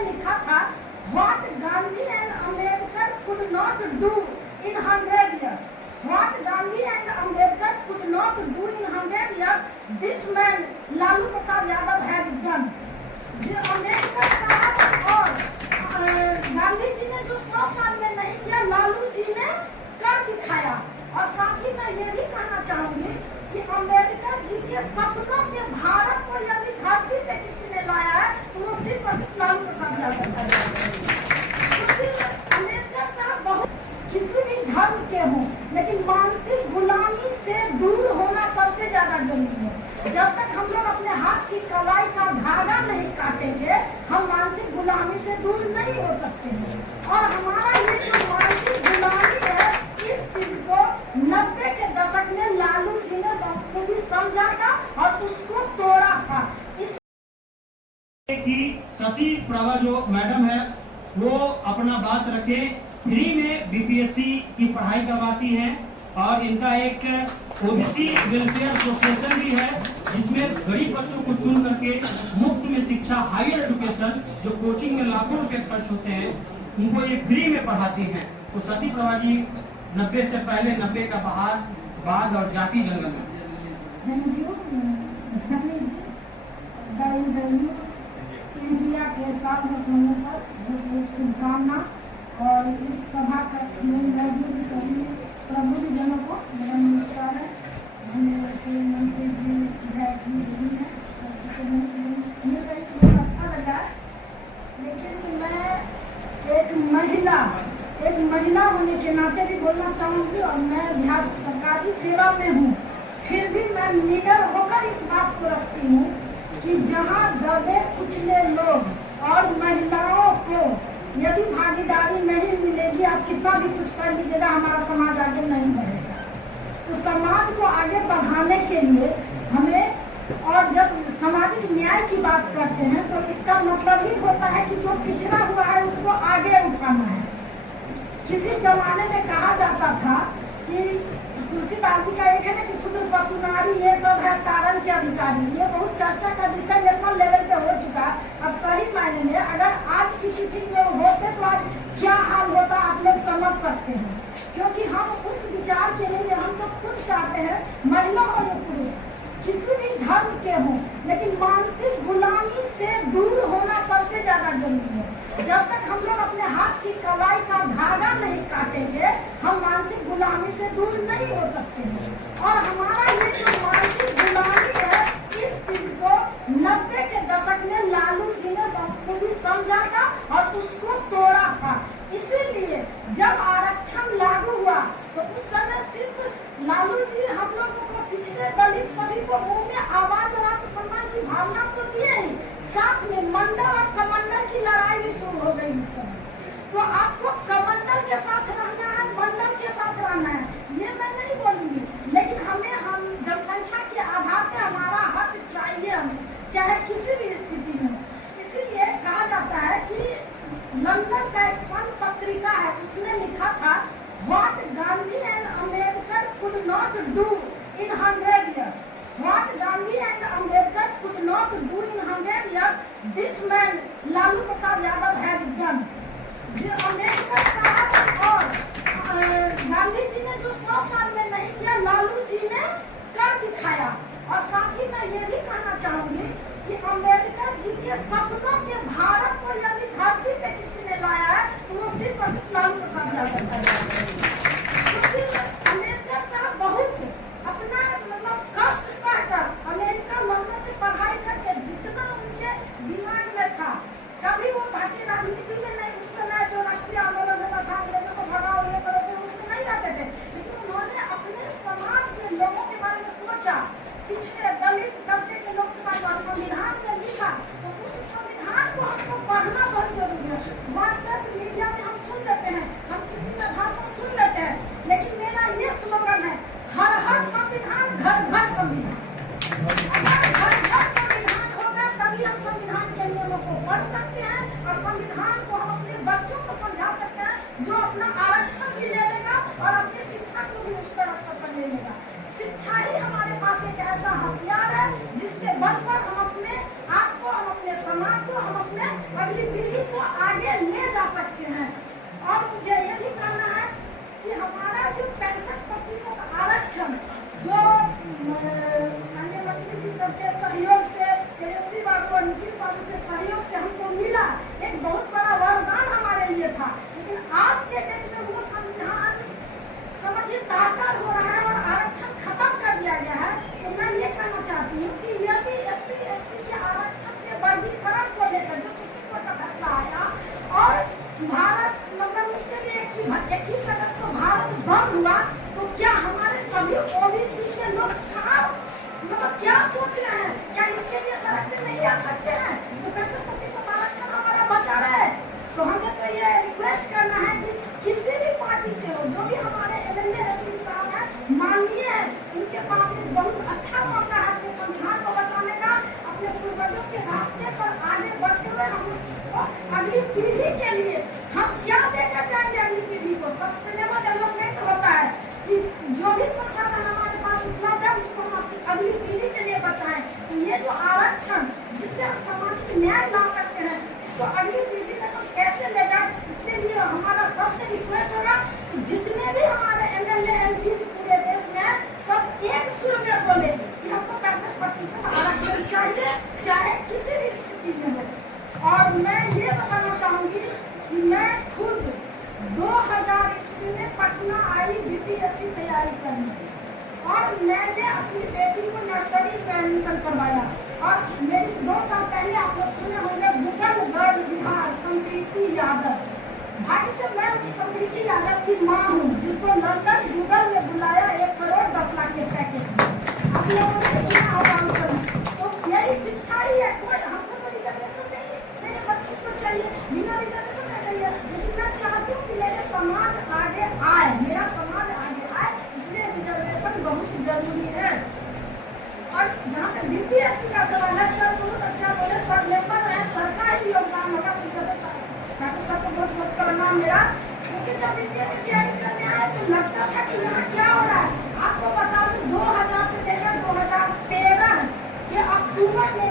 उसने लिखा था what Gandhi and Ambedkar could not do in 100 years, what Gandhi and Ambedkar could not do in 100 years, this man Lalu Prasad Yadav has done. जो अम्बेडकर साहब और गांधी जी ने जो 100 साल में नहीं किया, लालू जी ने कर दिखाया। और साथ ही मैं ये भी कहना चाहूंगी कि अम्बेडकर जी के सपनों के भारत को यदि धरती पे किसी ने लाया है तो वो सिर्फ लालू प्रसाद यादव है। अम्बेडकर साहब बहुत किसी भी धर्म के हों, लेकिन मानसिक गुलामी से दूर होना सबसे ज्यादा जरूरी है। जब तक हम लोग अपने हाथ की कलाई का धागा नहीं काटेंगे, हम मानसिक गुलामी से दूर नहीं हो सकते हैं। और हमारा ये जो मानसिक गुलामी है, इस चीज को 90 के दशक में लालू जी ने बखूबी समझा था और उसको तोड़ा था। इस कि शशि प्रभा जो मैडम है वो अपना बात रखे। फ्री में बीपीएससी की पढ़ाई करवाती हैं और इनका एक ओबीसी वेलफेयर एसोसिएशन भी है जिसमें गरीब बच्चों को चुन करके मुफ्त में शिक्षा, हायर एजुकेशन, जो कोचिंग में लाखों रुपए खर्च होते हैं, उनको ये फ्री में पढ़ाती हैं। तो शशि प्रभा जी 90 से पहले, 90 का बाद और जाति जंगल में। थैंक यू सभी इंडिया के साथ होने पर बहुत शुभकामना। और इस सभा का मौजूद सभी प्रबुद्धजनों को मेरा नमस्कार है। मंत्री जी, विधायक जी भी हैं, मुझे बहुत अच्छा लगा। लेकिन मैं एक महिला होने के नाते भी बोलना चाहूँगी, और मैं बिहार सरकारी सेवा में हूँ, फिर भी मैं निडर होकर इस बात को रखती हूँ कि जहाँ दबे कुचले लोग और महिलाओं को यदि भागीदारी नहीं मिलेगी, आप कितना भी कुछ कर लीजिएगा, हमारा समाज आगे नहीं बढ़ेगा। तो समाज को आगे बढ़ाने के लिए हमें, और जब सामाजिक न्याय की बात करते हैं तो इसका मतलब ही होता है कि जो पिछड़ा हुआ है उसको आगे उठाना है। किसी जमाने में कहा जाता था कि तुलसीदास जी का एक है ना कि शूद्र पशु नारी ये सब है कारण के अधिकारी। ये बहुत चर्चा का विषय नेशनल लेवल पे हो चुका है। अब सही मायने में अगर आज की स्थिति में होते तो आज क्या हाल होता आप लोग समझ सकते हैं। क्योंकि हम उस विचार के लिए हम लोग खुद चाहते हैं महिला और पुरुष किसी भी धर्म के हों, लेकिन मानसिक गुलामी से दूर होना सबसे ज्यादा जरूरी है। जब तक हम लोग अपने हाथ की कलाई का धागा नहीं काटेंगे, हम मानसिक गुलामी से दूर नहीं हो सकते हैं। और हमारा ये जो मानसिक गुलामी है, इस चीज को 90 के दशक में लालू जी ने बखूबी समझा था और उसको तोड़ा था। इसीलिए जब आरक्षण लागू हुआ तो उस समय सिर्फ लालू जी हम लोगों को, पिछड़े दलित सभी को मुंह में आवाज और आत्मसम्मान की भावना तो दिए ही, साथ में मंडल और कमंडल की लड़ाई भी शुरू हो गई उस समय। तो आपको कमंडल के साथ रहना है, मंडल के साथ रहना है, ये मैं नहीं बोलूंगी, लेकिन हम जनसंख्या के आधार पर हमारा हक चाहिए, हमें चाहे किसी भी स्थिति में। इसीलिए कहा जाता है कि लंदन का एक सन पत्रिका है, उसने लिखा था what Gandhi and Ambedkar could not do in 100 years, what Gandhi and Ambedkar could not do in 100 years, this man Lalu Prasad Yadav has done. जो अम्बेडकर साहब और गांधी जी ने जो 100 साल में नहीं किया, लालू जी ने कर दिखाया। और साथ ही मैं ये भी कहना चाहूंगी कि अम्बेडकर जी के सपनों के भारत को यदि धरती पे किसी ने लाया है तो वो सिर्फ लालू प्रसाद यादव है। अम्बेडकर साहब बहुत अपना कष्ट सहकर अमेरिका लंदन से पढ़ाई करके जितना उनके दिमाग में था, कभी वो भारतीय राजनीति में नहीं, उस समय जो राष्ट्रीय आंदोलन होता था, अंग्रेजों को भगाओ ये करो, तो उसमें नहीं रहते थे, लेकिन उन्होंने अपने समाज के लोगों के बारे में सोचा, पिछड़े दलित तबके के लोग के बारे में संविधान में लिखा। तो उस संविधान को हमको पढ़ना बहुत जरूरी है। व्हाट्सएप मीडिया में हम सुन लेते हैं, हम किसी का भाषण सुन लेते हैं, लेकिन मेरा ये स्लोगन है, हर हर संविधान, घर घर संविधान। अगर घर घर संविधान होगा तभी हम संविधान के नियमों को पढ़ सकते हैं और संविधान को हम अपने बच्चों को समझा सकते हैं, जो अपना आरक्षण भी ले लेगा और अपनी शिक्षा को भी उस स्तर पर ले लेगा। शिक्षा ही हमारे पास एक ऐसा हथियार है जिसके बल पर हम अपने आप को, हम अपने समाज को, हम अपने अगली पीढ़ी को जो आरक्षण जिससे हम समाज में न्याय ला सकते हैं, इसको अगली पीढ़ी तक हम कैसे ले जाए, इसके लिए हमारा सबसे रिक्वेस्ट होगा कि जितने भी हमारे एमएलए एमपी पूरे देश में हैं, सब एक सुर में बोले कि हमको 65% आरक्षण चाहिए, चाहे किसी भी स्थिति में हो। और मैं ये बताना चाहूँगी कि मैं खुद 2000 ईस्वी में पटना आई बीपीएससी तैयारी करने, और मैंने अपनी बेटी को नर्सरी में एडमिशन करवाया। और मेरी 2 साल पहले आप लोग सुने होंगे गूगल गर्ल बिहार समृद्धि यादव, भाई से मैं समृद्धि यादव की माँ हूँ, जिसको लंदन गूगल ने बुलाया 1 करोड़ 10 लाख के पैकेज। आप लोगों ने सुना होगा आंसर। तो यही शिक्षा ही है, कोई हमको तो रिजर्वेशन नहीं है, मेरे बच्चे को चाहिए, बिना रिजर्वेशन का चाहिए। लेकिन मैं चाहती हूँ कि मेरे समाज आगे आए, मेरा समाज आगे आए, इसलिए रिजर्वेशन बहुत जरूरी है। और जहाँ तक बीपीएससी का सवाल है, सर बहुत अच्छा बोले, सर मेंबर है, सरकारी योगदान होगा, डॉक्टर साहब को बहुत बहुत प्रणाम मेरा। क्योंकि जब बीपीएससी तैयारी करने आए तो लगता था कि यहाँ क्या हो रहा है। आपको बता दूं 2000 से लेकर 2013 के अक्टूबर में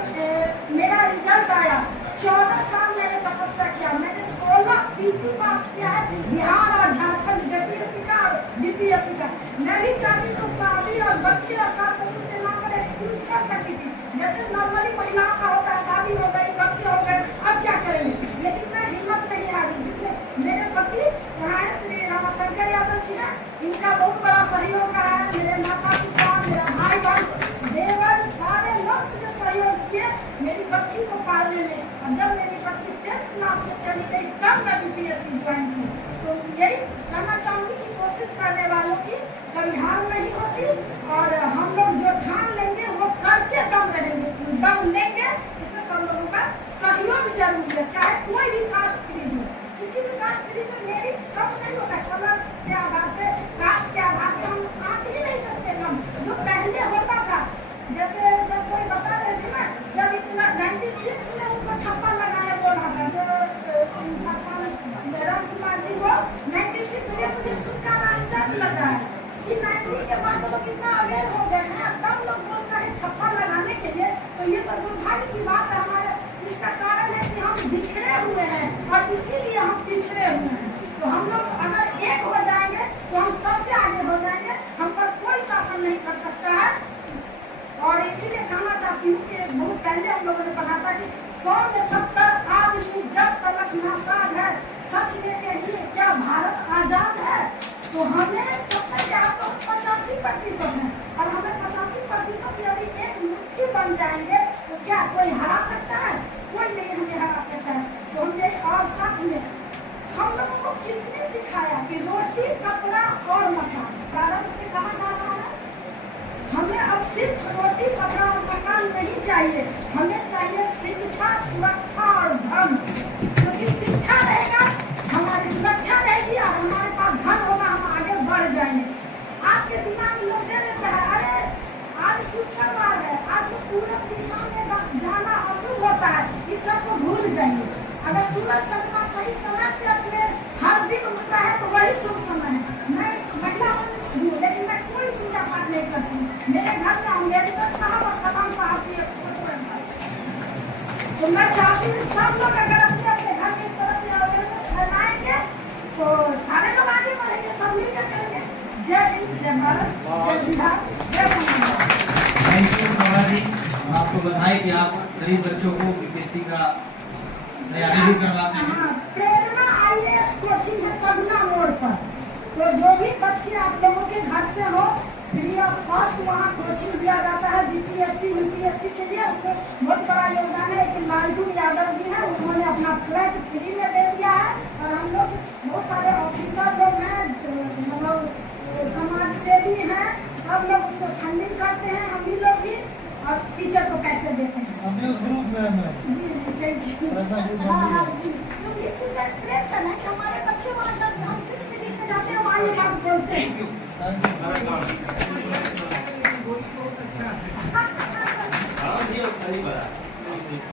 मेरा रिजल्ट आया। 14 साल मैंने तपस्या किया, मैंने 16 पीटी पास किया है, बिहार और झारखंड जेपीएससी का और बीपीएससी का। मैं भी चाहती तो शादी और बच्चे और सास ससुर के नाम पर एक्सक्यूज कर सकती थी, जैसे नॉर्मली महिलाओं का होता है, शादी हो गई, बच्चे हो गए, अब क्या करेंगे। लेकिन मैं हिम्मत नहीं हारी, जिसमें मेरे पति यहाँ है श्री रामशंकर यादव जी हैं, इनका बहुत बड़ा सहयोग रहा है। मेरे माता पिता, मेरा भाई बहन, देवर, सारे लोग मुझे सहयोग किए मेरी बच्ची को पालने में। और जब मेरी बच्ची 10th क्लास में चली गई तब मैं बीपीएससी ज्वाइन की। तो यही कहना चाहूँगी कि कोशिश करने वालों की कभी हार नहीं होती, और हम लोग जो ठान लेंगे वो करके दम रहेंगे, दम लेंगे। इसमें सब लोगों का सहयोग जरूरी है, चाहे कोई भी कास्ट के लिए हो, किसी भी कास्ट के लिए मेरी कम नहीं होता। कलर के आधार पे, कास्ट के आधार पे हम आंक ही नहीं सकते कम, जो पहले होता था। जैसे जब कोई बता रहे थे ना, जब इतना 96 में उनको ठप्पा लगाया बोल रहा था, जो राम कुमार जी को 96 में, मुझे सुनकर आश्चर्य लगा है कि 90 के बाद लोग इतना अवेयर हो गए हैं, तब लोग बोलते हैं ठप्पा लगाने के लिए। तो ये तो दुर्भाग्य की बात है हमारे। इसका कारण है कि हम बिखरे हुए हैं और इसीलिए हम पिछड़े हुए हैं। तो हम लोग अगर एक हो जाएंगे तो हम सबसे आगे हो जाएंगे, हम पर कोई शासन नहीं कर सकता है। और इसीलिए कहना चाहती हूँ कि बहुत पहले हम लोगों ने पढ़ा था कि 100 में 70 आदमी जब तक नासाज है, सच में के लिए क्या भारत आजाद है। तो हमें 70 क्या तो 85% है, और हमें 85% यदि एक मुट्ठी बन जाएंगे तो क्या कोई हरा सकता है? कोई नहीं हमें हरा सकता है। तो हमने और साथ में हम लोगों को किसने सिखाया कि रोटी, कपड़ा और मकान, प्रारंभ से कहा जा रहा है हमें अब सिर्फ रोटी, कपड़ा और मकान नहीं चाहिए, हमें चाहिए शिक्षा, सुरक्षा और धन। क्योंकि शिक्षा रहेगा हमारी सुरक्षा रहेगी, और हमारे पास धन होगा, हम आगे बढ़ जाएंगे। आज के दिमाग में लोग दे देते हैं, अरे आज शुक्रवार है, आज पूरब दिशा में जाना अशुभ होता है, इस सब को भूल जाइए। अगर सूरज चंद्रमा सही समय से अपने हर दिन उगता है तो वही शुभ समय है। मैं महिला हूँ, लेकिन मैं कोई पूजा पाठ नहीं करती हूँ। मेरे घर में अम्बेडकर साहब और कलाम साहब की फोटो है। तो मैं चाहती हूँ सब लोग अगर अपने अपने घर में इस तरह से अवेयरनेस फैलाएंगे तो सारे लोग आगे बढ़ेंगे, सब मिलकर करेंगे। जय हिंद, जय भारत, जय बिहार, जय संविधान। थैंक यू प्रभा जी, आपको बधाई कि आप गरीब बच्चों को बीपीएससी का तैयारी भी करवाते हैं। प्रेरणा IAS कोचिंग है सगुना मोड़ पर। तो जो भी बच्चे आप लोगों के घर से हो, फ्री ऑफ कॉस्ट वहाँ कोचिंग दिया जाता है बीपीएससी यूपीएससी के लिए। उसमें बहुत बड़ा योगदान है। एक लालटू यादव जी हैं, उन्होंने अपना फ्लैट फ्री में दे दिया है। और हम लोग बहुत सारे ऑफिसर लोग हैं, मतलब समाज सेवी हैं, सब लोग उसको फंडिंग करते हैं, हम भी लोग भी, और टीचर को पैसे देते हैं। अभी उस ग्रुप में मैं जी थैंक यू। हाँ जी, तो इस चीज़ का एक्सप्रेस करना है कि हमारे बच्चे वहाँ जब हम जिस मीटिंग में जाते हैं वहाँ ये बात बोलते हैं। Thank you. अच्छा है। हाँ जी,